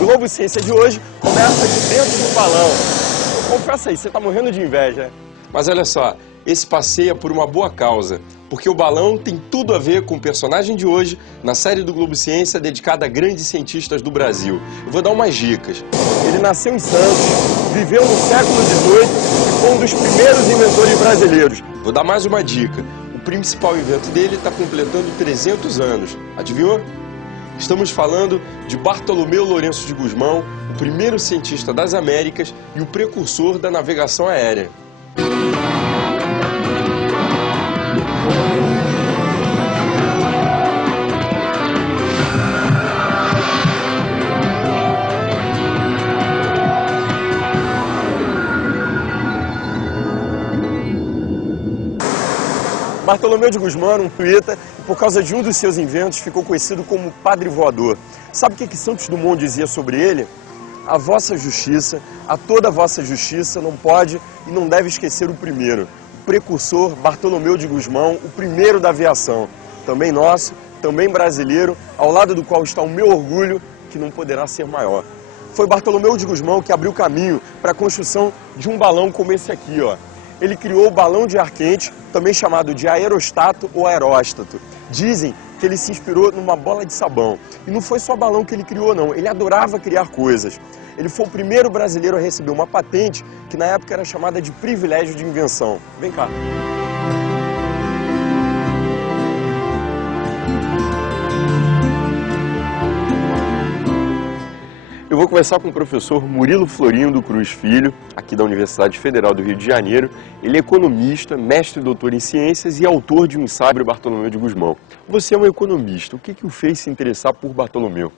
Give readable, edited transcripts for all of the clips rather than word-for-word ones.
Globo Ciência de hoje começa de dentro do balão. Confessa aí, você tá morrendo de inveja, né? Mas olha só, esse passeio é por uma boa causa, porque o balão tem tudo a ver com o personagem de hoje na série do Globo Ciência dedicada a grandes cientistas do Brasil. Eu vou dar umas dicas. Ele nasceu em Santos, viveu no século XVIII e foi um dos primeiros inventores brasileiros. Vou dar mais uma dica. O principal invento dele está completando 300 anos. Adivinhou? Estamos falando de Bartolomeu Lourenço de Gusmão, o primeiro cientista das Américas e o precursor da navegação aérea. Bartolomeu de Gusmão era um poeta e, por causa de um dos seus inventos, ficou conhecido como Padre Voador. Sabe o que Santos Dumont dizia sobre ele? A vossa justiça, a toda a vossa justiça, não pode e não deve esquecer o primeiro, o precursor Bartolomeu de Gusmão, o primeiro da aviação. Também nosso, também brasileiro, ao lado do qual está o meu orgulho, que não poderá ser maior. Foi Bartolomeu de Gusmão que abriu caminho para a construção de um balão como esse aqui, ó. Ele criou o balão de ar quente, também chamado de aerostato ou aeróstato. Dizem que ele se inspirou numa bola de sabão. E não foi só balão que ele criou, não. Ele adorava criar coisas. Ele foi o primeiro brasileiro a receber uma patente que na época era chamada de privilégio de invenção. Vem cá. Eu vou conversar com o professor Murilo Florindo Cruz Filho, aqui da Universidade Federal do Rio de Janeiro. Ele é economista, mestre e doutor em ciências e autor de um ensaio sobre Bartolomeu de Gusmão. Você é um economista. O que o fez se interessar por Bartolomeu?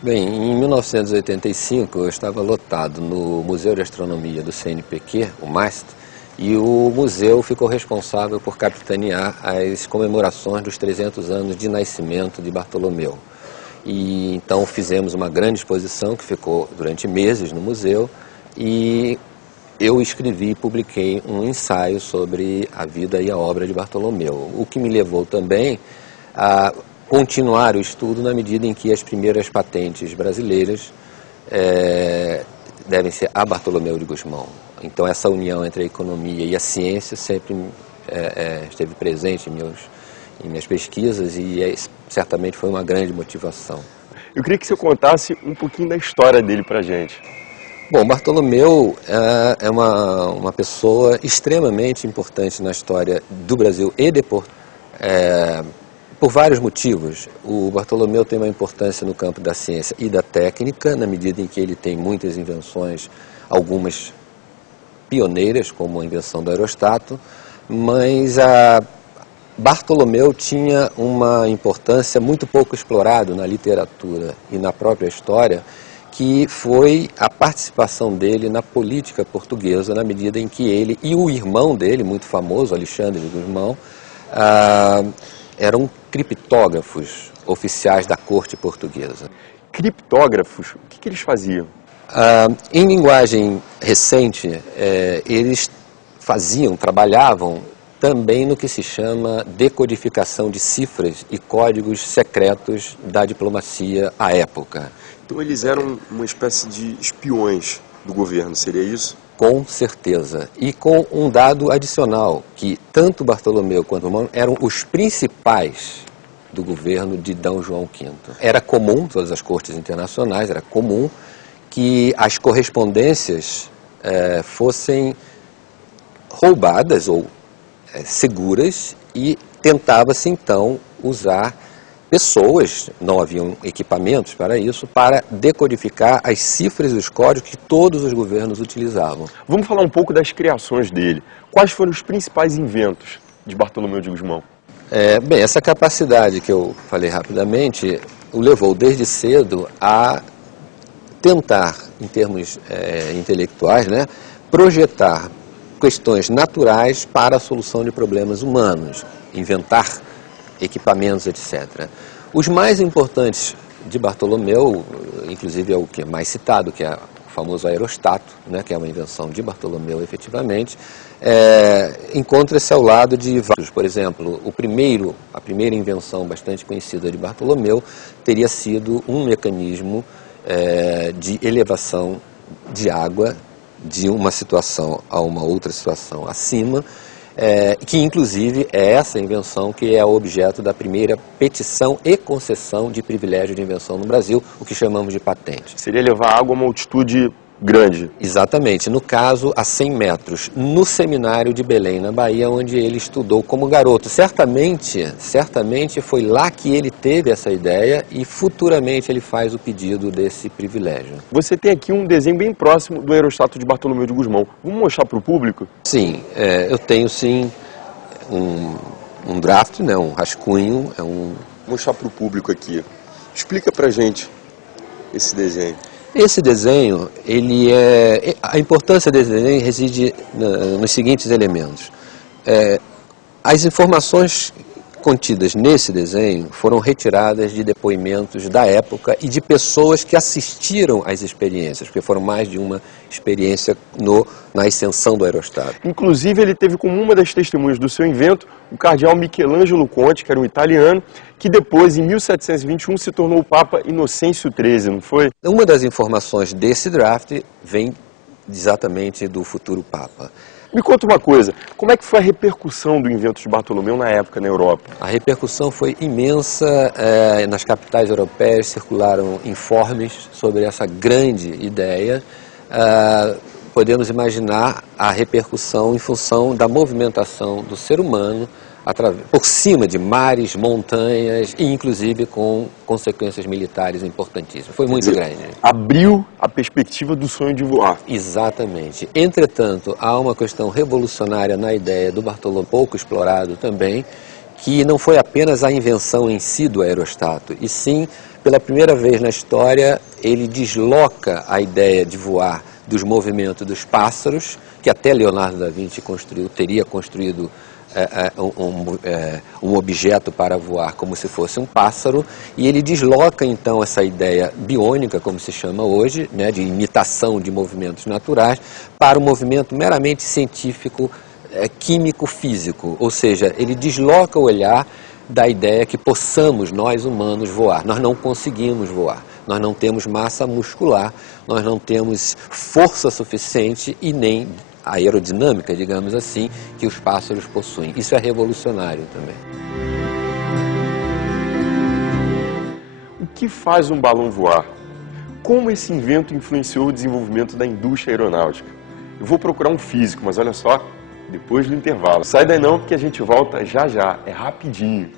Bem, em 1985 eu estava lotado no Museu de Astronomia do CNPq, o MAST, e o museu ficou responsável por capitanear as comemorações dos 300 anos de nascimento de Bartolomeu. E então fizemos uma grande exposição que ficou durante meses no museu e eu escrevi e publiquei um ensaio sobre a vida e a obra de Bartolomeu, o que me levou também a continuar o estudo na medida em que as primeiras patentes brasileiras devem ser a Bartolomeu de Gusmão. Então essa união entre a economia e a ciência sempre esteve presente em minhas pesquisas e certamente foi uma grande motivação. Eu queria que você contasse um pouquinho da história dele pra gente. Bom, Bartolomeu é uma pessoa extremamente importante na história do Brasil e de Portugal, por vários motivos. O Bartolomeu tem uma importância no campo da ciência e da técnica, na medida em que ele tem muitas invenções, algumas pioneiras, como a invenção do aerostato, mas Bartolomeu tinha uma importância muito pouco explorada na literatura e na própria história, que foi a participação dele na política portuguesa, na medida em que ele e o irmão dele, muito famoso, Alexandre de Gusmão, eram criptógrafos oficiais da corte portuguesa. Criptógrafos? O que eles faziam? Em linguagem recente, eles trabalhavam também no que se chama decodificação de cifras e códigos secretos da diplomacia à época. Então eles eram uma espécie de espiões do governo, seria isso? Com certeza. E com um dado adicional, que tanto Bartolomeu quanto o irmão eram os principais do governo de D. João V. Era comum, todas as cortes internacionais, era comum que as correspondências fossem roubadas ou seguras e tentava-se então usar pessoas, não haviam equipamentos para isso, para decodificar as cifras e os códigos que todos os governos utilizavam. Vamos falar um pouco das criações dele. Quais foram os principais inventos de Bartolomeu de Gusmão? Bem, essa capacidade que eu falei rapidamente o levou desde cedo a tentar, em termos intelectuais, projetar questões naturais para a solução de problemas humanos, inventar equipamentos, etc. Os mais importantes de Bartolomeu, inclusive é o que é mais citado, que é o famoso aerostato, que é uma invenção de Bartolomeu efetivamente, encontra-se ao lado de vários. Por exemplo, a primeira invenção bastante conhecida de Bartolomeu teria sido um mecanismo de elevação de água de uma situação a uma outra situação acima, que inclusive é essa invenção que é o objeto da primeira petição e concessão de privilégio de invenção no Brasil, o que chamamos de patente. Seria levar água a uma altitude grande. Exatamente, no caso a 100 metros, no seminário de Belém, na Bahia, onde ele estudou como garoto. Certamente foi lá que ele teve essa ideia e futuramente ele faz o pedido desse privilégio. Você tem aqui um desenho bem próximo do aerostato de Bartolomeu de Gusmão. Vamos mostrar para o público? Sim, eu tenho sim um draft, né, um rascunho. Vou mostrar para o público aqui. Explica para gente esse desenho. Esse desenho, a importância desse desenho reside nos seguintes elementos. As informações contidas nesse desenho foram retiradas de depoimentos da época e de pessoas que assistiram às experiências, porque foram mais de uma experiência na ascensão do aerostato. Inclusive, ele teve como uma das testemunhas do seu invento o cardeal Michelangelo Conti, que era um italiano, que depois, em 1721, se tornou o Papa Inocêncio XIII, não foi? Uma das informações desse draft vem exatamente do futuro Papa. Me conta uma coisa, como é que foi a repercussão do invento de Bartolomeu na época na Europa? A repercussão foi imensa, nas capitais europeias circularam informes sobre essa grande ideia. Podemos imaginar a repercussão em função da movimentação do ser humano por cima de mares, montanhas e inclusive com consequências militares importantíssimas. Foi muito grande. Abriu a perspectiva do sonho de voar. Exatamente. Entretanto, há uma questão revolucionária na ideia do Bartolomeu, pouco explorado também, que não foi apenas a invenção em si do aerostato, e sim, pela primeira vez na história, ele desloca a ideia de voar dos movimentos dos pássaros, que até Leonardo da Vinci teria construído um objeto para voar como se fosse um pássaro, e ele desloca então essa ideia biônica, como se chama hoje, né, de imitação de movimentos naturais, para um movimento meramente científico, químico-físico, ou seja, ele desloca o olhar da ideia que possamos nós humanos voar. Nós não conseguimos voar, nós não temos massa muscular, nós não temos força suficiente e nem a aerodinâmica, digamos assim, que os pássaros possuem. Isso é revolucionário também. O que faz um balão voar? Como esse invento influenciou o desenvolvimento da indústria aeronáutica? Eu vou procurar um físico, mas olha só, depois do intervalo. Sai daí não, porque a gente volta já já, é rapidinho.